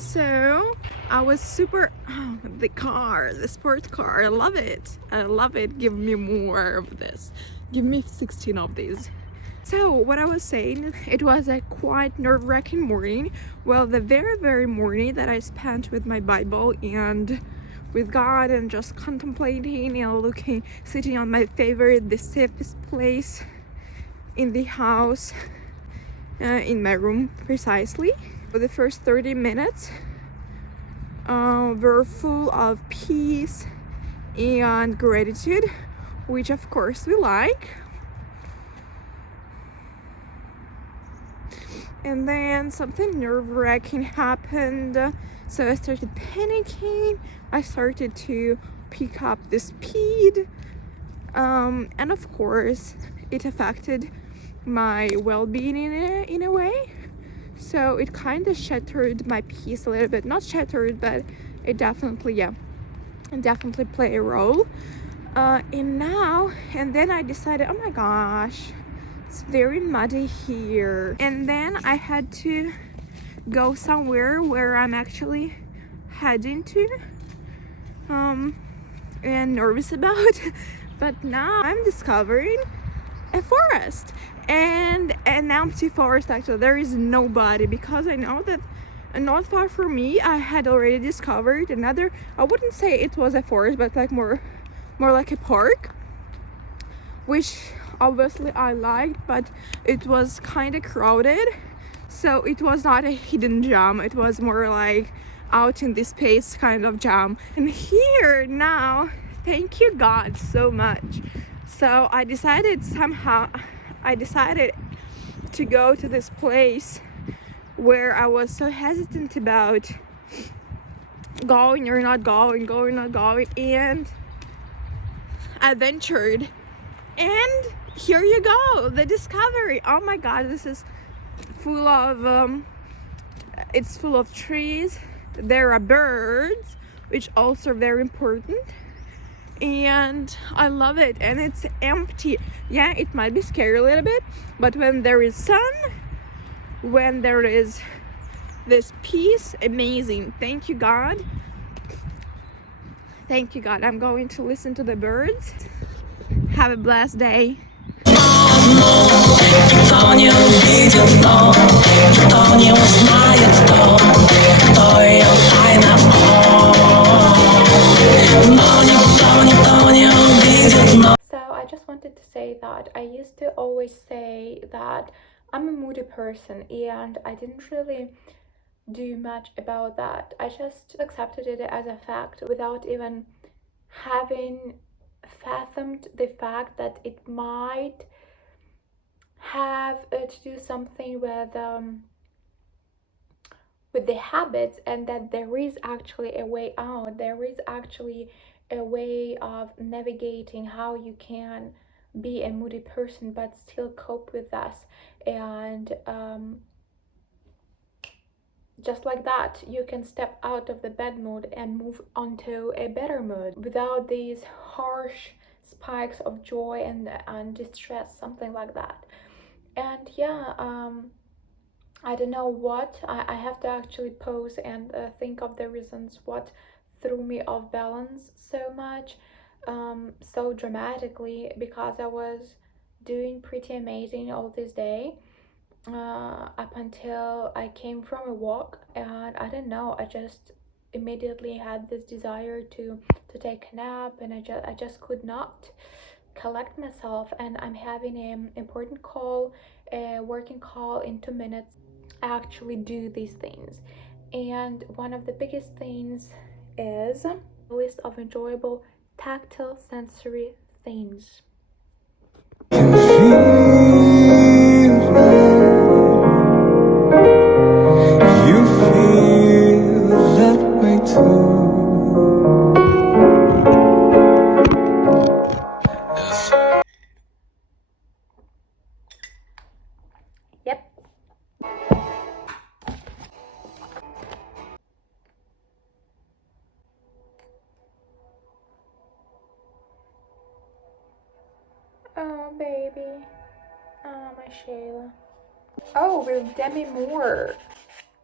So I was super, the sports car, I love it. I love it. Give me more of this. Give me 16 of these. So what I was saying, it was a quite nerve-wracking morning. Well, the very morning that I spent with my Bible and with God and just contemplating and looking, sitting on my favorite, the safest place in the house, in my room precisely. For the first 30 minutes were full of peace and gratitude, which of course we like. And then something nerve-wracking happened, so I started panicking. I started to pick up the speed, and of course it affected my well-being in a way. So it kind of shattered my peace a little bit. Not shattered, but it definitely played a role. And then I decided, oh my gosh, it's very muddy here. And then I had to go somewhere where I'm actually heading to, and nervous about. But now I'm discovering a forest, and an empty forest. Actually, there is nobody, because I know that not far from me I had already discovered another, I wouldn't say it was a forest, but like more like a park, which obviously I liked, but it was kind of crowded, so it was not a hidden gem. It was more like out in the space kind of gem. And here now, thank you God so much. So I decided to go to this place where I was so hesitant about going or not going, and I ventured. And here you go, the discovery. Oh my God, this is full of it's full of trees. There are birds, which also are very important, and I love it. And it's empty. Yeah, it might be scary a little bit, but when there is sun, when there is this peace, amazing. Thank you God. I'm going to listen to the birds. Have a blessed day. Кто не увидит то, кто не узнает то, то ее тайна. Но никто не увидит, но. So I just wanted to say that I used to always say that I'm a moody person, and I didn't really do much about that. I just accepted it as a fact without even having fathomed the fact that it might have to do something with the habits, and that there is actually a way out. There is actually a way of navigating how you can be a moody person but still cope with this. And just like that, you can step out of the bad mood and move onto a better mood without these harsh spikes of joy and distress, something like that. And yeah, I don't know what, I have to actually pause and think of the reasons what threw me off balance so much, so dramatically, because I was doing pretty amazing all this day, up until I came from a walk, and I don't know, I just immediately had this desire to take a nap, and I just could not collect myself. And I'm having an important call, a working call in 2 minutes. I actually do these things, and one of the biggest things is a list of enjoyable tactile sensory things. Yep. Oh, baby. Oh, my Shayla. Oh, with Demi Moore.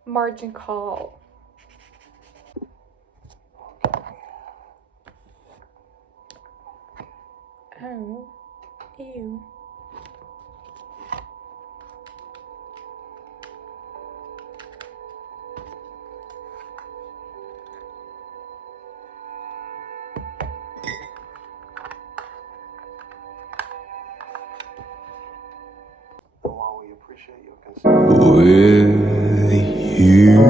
Margin call. Oh, ew. While we appreciate your concern with you.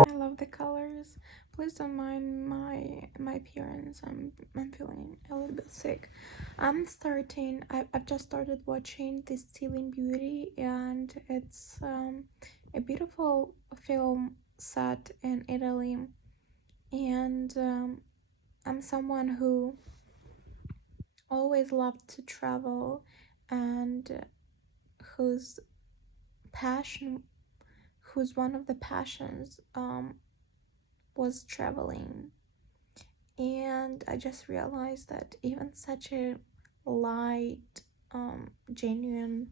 I love the colors. Please don't mind my appearance. I'm feeling a little bit sick. I've just started watching this Stealing Beauty, and it's a beautiful film set in Italy. And I'm someone who always loved to travel, and whose passion, whose one of the passions was traveling. And I just realized that even such a light, genuine,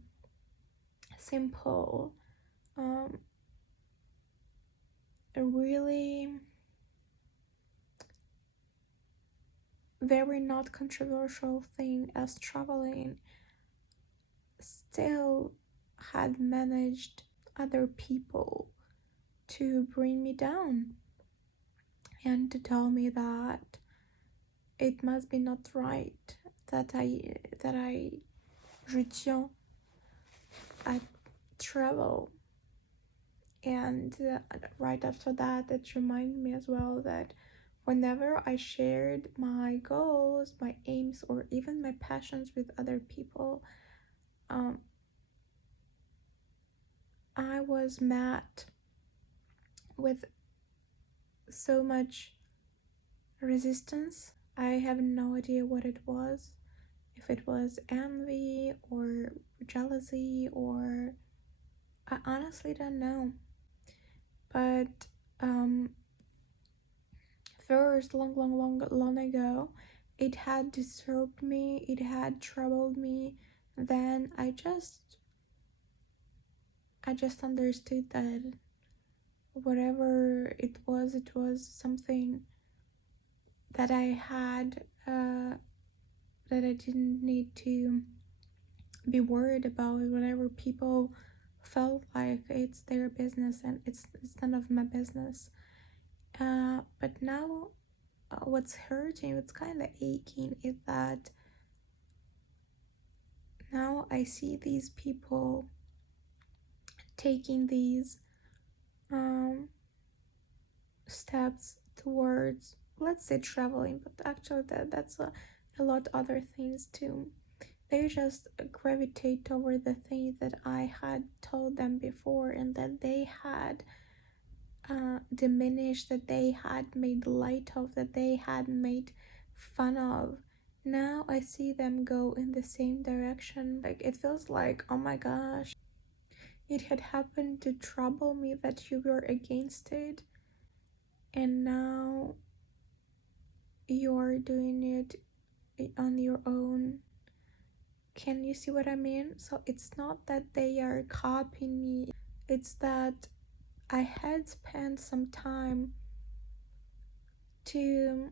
simple, um, a really very not controversial thing as traveling still had managed other people to bring me down and to tell me that it must be not right, that I retiens I travel. And right after that, it reminded me as well that whenever I shared my goals, my aims, or even my passions with other people, I was met with so much resistance. I have no idea what it was, if it was envy or jealousy, or I honestly don't know. But first, long ago, it had disturbed me, it had troubled me. Then I just understood that whatever it was something that I had, that I didn't need to be worried about. Whatever people felt like, it's their business, and it's none of my business. But now, what's hurting, what's kind of aching, is that now I see these people taking these steps towards, let's say, traveling, but actually that's a lot other things too. They just gravitate toward the things that I had told them before, and that they had diminished, that they had made light of, that they had made fun of. Now I see them go in the same direction. Like, it feels like, oh my gosh, it had happened to trouble me that you were against it, and now you're doing it on your own. Can you see what I mean? So it's not that they are copying me, it's that I had spent some time to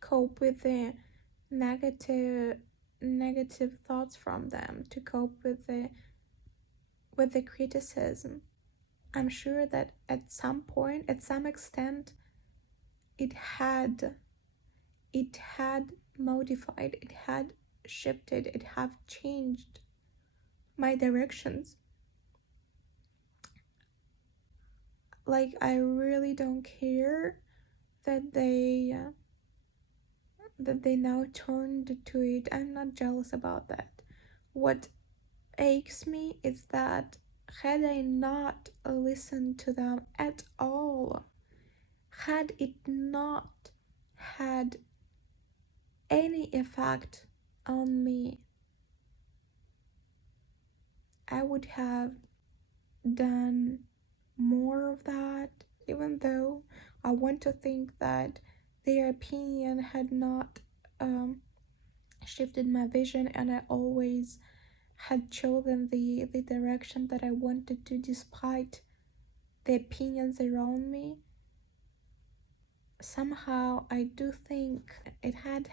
cope with the negative thoughts from them, to cope with the criticism. I'm sure that at some point, at some extent, it had modified, it had shifted, it have changed my directions. Like, I really don't care that they now turned to it. I'm not jealous about that. What aches me is that had I not listened to them at all, had it not had any effect on me, I would have done more of that. Even though I want to think that their opinion had not shifted my vision, and I always had chosen the direction that I wanted to, despite the opinions around me, somehow I do think it had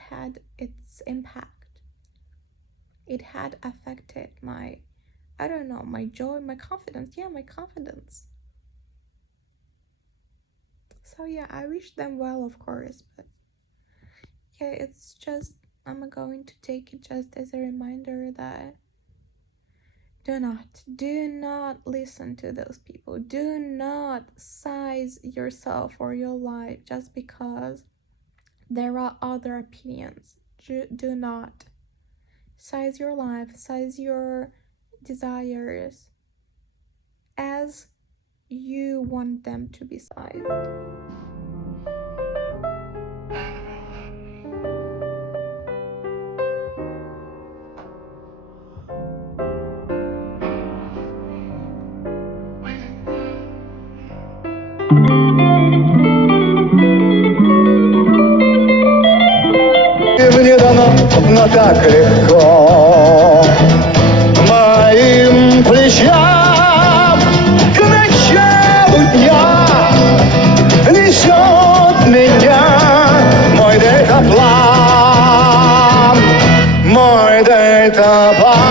its impact. It had affected my, I don't know, my joy, my confidence. Yeah, my confidence. So yeah, I wish them well, of course, but yeah, it's just, I'm going to take it just as a reminder that do not listen to those people. Do not size yourself or your life just because there are other opinions. Do not size your life, size your desires as you want them to be sized. Мне дано, но так легко моим плечам к началу дня несет меня мой дельтаплан, мой дельтаплан.